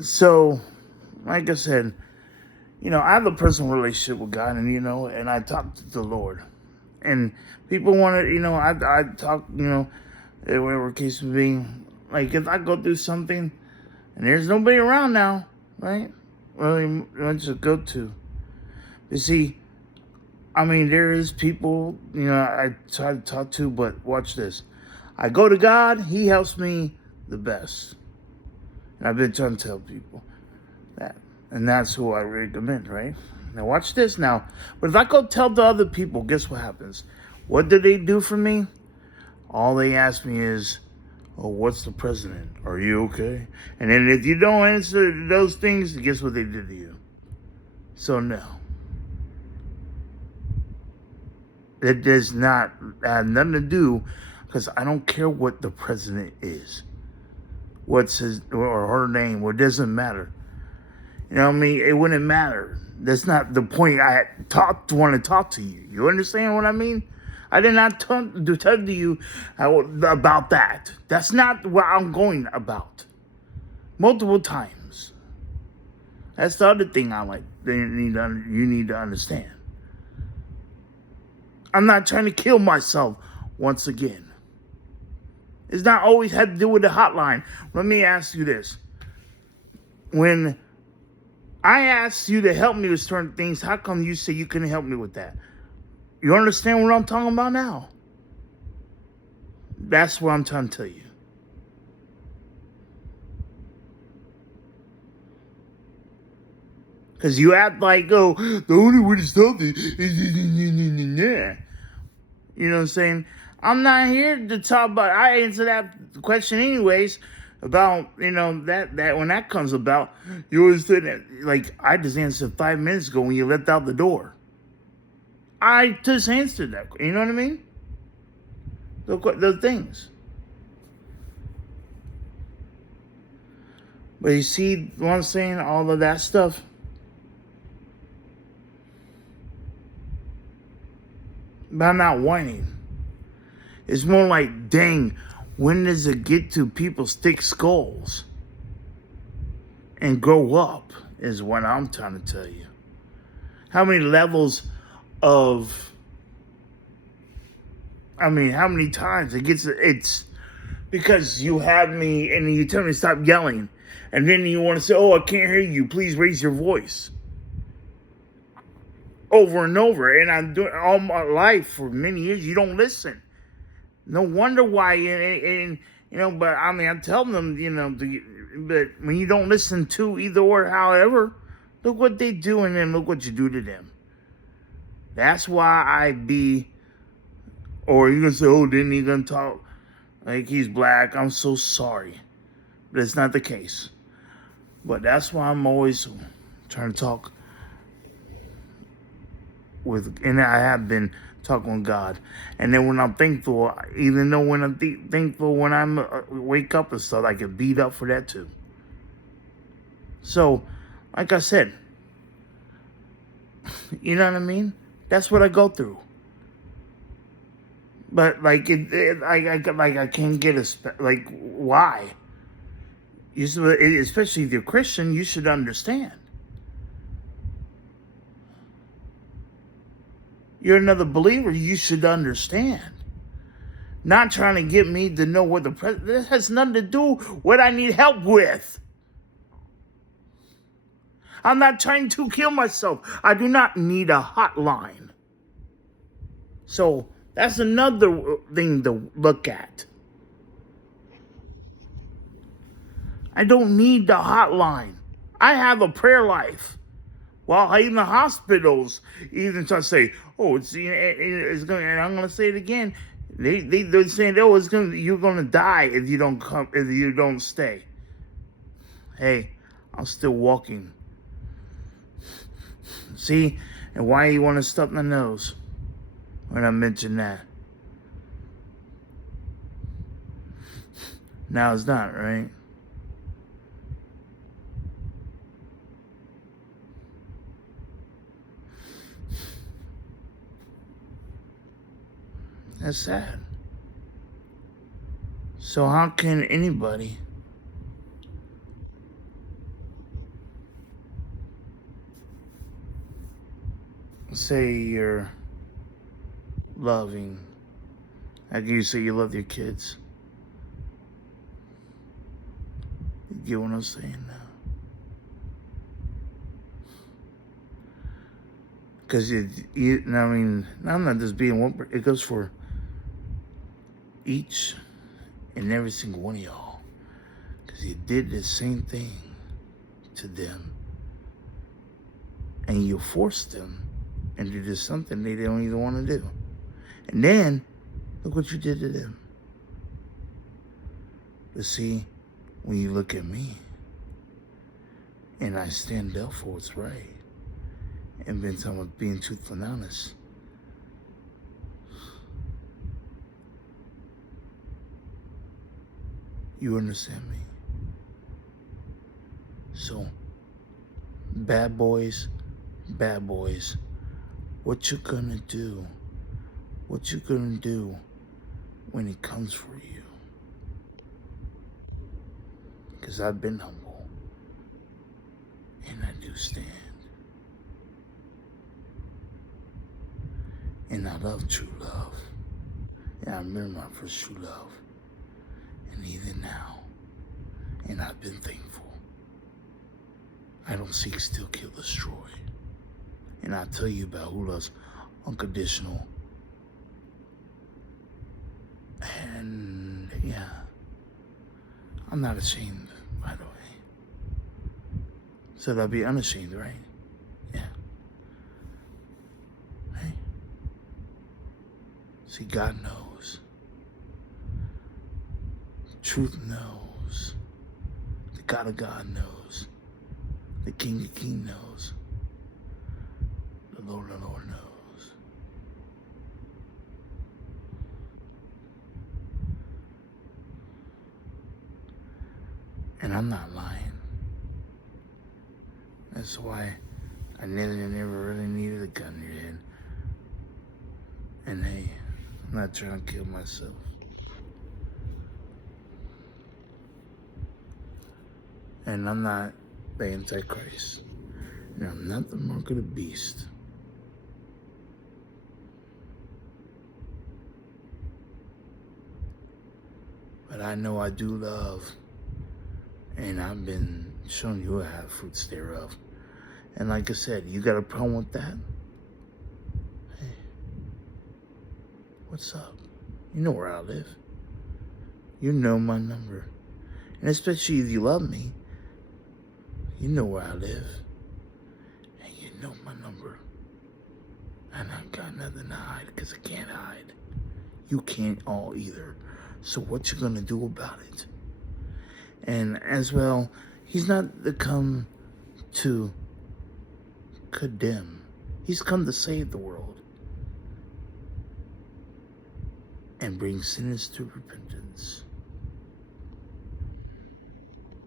So, like I said, I have a personal relationship with God, and I talk to the Lord. And people want to, I talk, whatever case may be. Like if I go through something and there's nobody around now, right? Really much to go to. You see, there is people, I try to talk to, but watch this. I go to God, He helps me the best. And I've been trying to tell people that. And that's who I recommend, right? Now watch this now. But if I go tell the other people, guess what happens? What do they do for me? All they ask me is, oh, what's the president? Are you okay? And then if you don't answer those things, guess what they did to you? So no. It does not have nothing to do, because I don't care what the president is. What's his or her name, it doesn't matter. You know what I mean? It wouldn't matter. That's not the point. I want to talk to you. You understand what I mean? I did not tell you about that. That's not what I'm going about. Multiple times. That's the other thing you need to understand. I'm not trying to kill myself once again. It's not always had to do with the hotline. Let me ask you this. When I asked you to help me with certain things, how come you say you couldn't help me with that? You understand what I'm talking about now? That's what I'm trying to tell you. Because you act like, oh, the only way to stop it is... You know what I'm saying? I'm not here to talk about... I answer that question anyways about, that when that comes about. You always said that, like, I just answered 5 minutes ago when you left out the door. I just answered that. You know what I mean? Those things. But you see what I'm saying? All of that stuff. But I'm not whining. It's more like, dang, when does it get to people's thick skulls and grow up is what I'm trying to tell you. How many levels of... how many times it's because you have me and you tell me to stop yelling. And then you want to say, oh, I can't hear you. Please raise your voice. Over and over. And I'm doing all my life for many years. You don't listen. No wonder why. But I tell them, but when you don't listen to either or, however, look what they do and then look what you do to them. That's why or you're going to say, oh, didn't he going to talk like he's black? I'm so sorry. But it's not the case. But that's why I'm always trying to talk and I have been talking with God. And then when I'm thankful, even though when I'm thankful, when I'm wake up and stuff, I get beat up for that too. So, like I said, you know what I mean? That's what I go through. But I can't get why? Especially if you're Christian, you should understand. You're another believer, you should understand. Not trying to get me to know what the president... This has nothing to do with what I need help with. I'm not trying to kill myself. I do not need a hotline. So that's another thing to look at. I don't need the hotline. I have a prayer life. Well, even the hospitals even try to say, oh, it's going. And I'm going to say it again. They're saying, oh, you're going to die if you don't stay. Hey, I'm still walking. See, and why you want to stub my nose when I mention that? Now it's not, right? That's sad. So how can anybody say you're loving, how can you say you love your kids? You get what I'm saying now? Because I mean, I'm not just being one. It goes for each and every single one of y'all. Because you did the same thing to them, and you forced them into do something they don't even want to do. And then look what you did to them. But see, when you look at me, and I stand up for what's right, and been talking about being truthful and honest, you understand me. So, bad boys, what you gonna do? What you gonna do when he comes for you? Because I've been humble, and I do stand. And I love true love. And I remember my first true love. And even now. And I've been thankful. I don't seek, steal, kill, destroy. And I'll tell you about who loves unconditional. And yeah. I'm not ashamed, by the way. So I'll be unashamed, right? Yeah. Hey. See, God knows. Truth knows. The God of God knows. The King of Kings knows. The Lord of Lord knows. And I'm not lying. That's why I never really needed a gun in your head. And hey, I'm not trying to kill myself. And I'm not the Antichrist. And I'm not the mark of the beast. But I know I do love. And I've been showing you how to fruits thereof. And like I said, you got a problem with that? Hey, what's up? You know where I live. You know my number. And especially if you love me, you know where I live. And you know my number. And I got nothing to hide because I can't hide. You can't all either. So what you gonna do about it? And as well, he's not come to condemn. He's come to save the world and bring sinners to repentance.